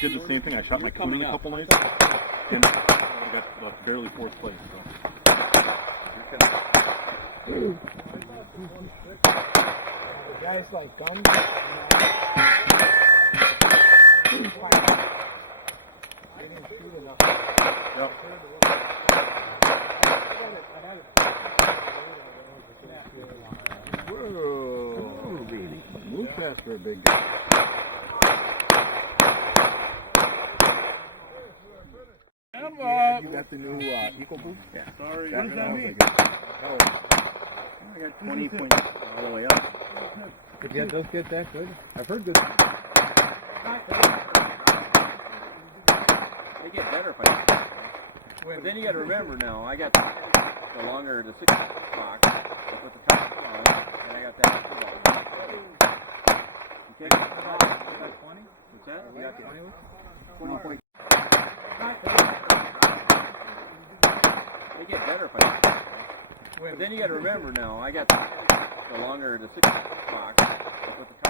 did the same thing. I shot my coon in a couple nights, and I got barely 4th place. So. The guys like guns. Yep. Whoa, baby. Move faster, big guy. You got the new Eco Boost? Yeah. Sorry. What does that mean? I got 20 points all the way up. Did you those get that good? I've heard good. They get better if I. But then you got to remember now, I got the longer, the 6 box with the top on, and I got that. Okay. You got 20? What's that? You got 20? 20 points. They get better if I. But then you got to remember now, I got the longer, the 6 box with the top.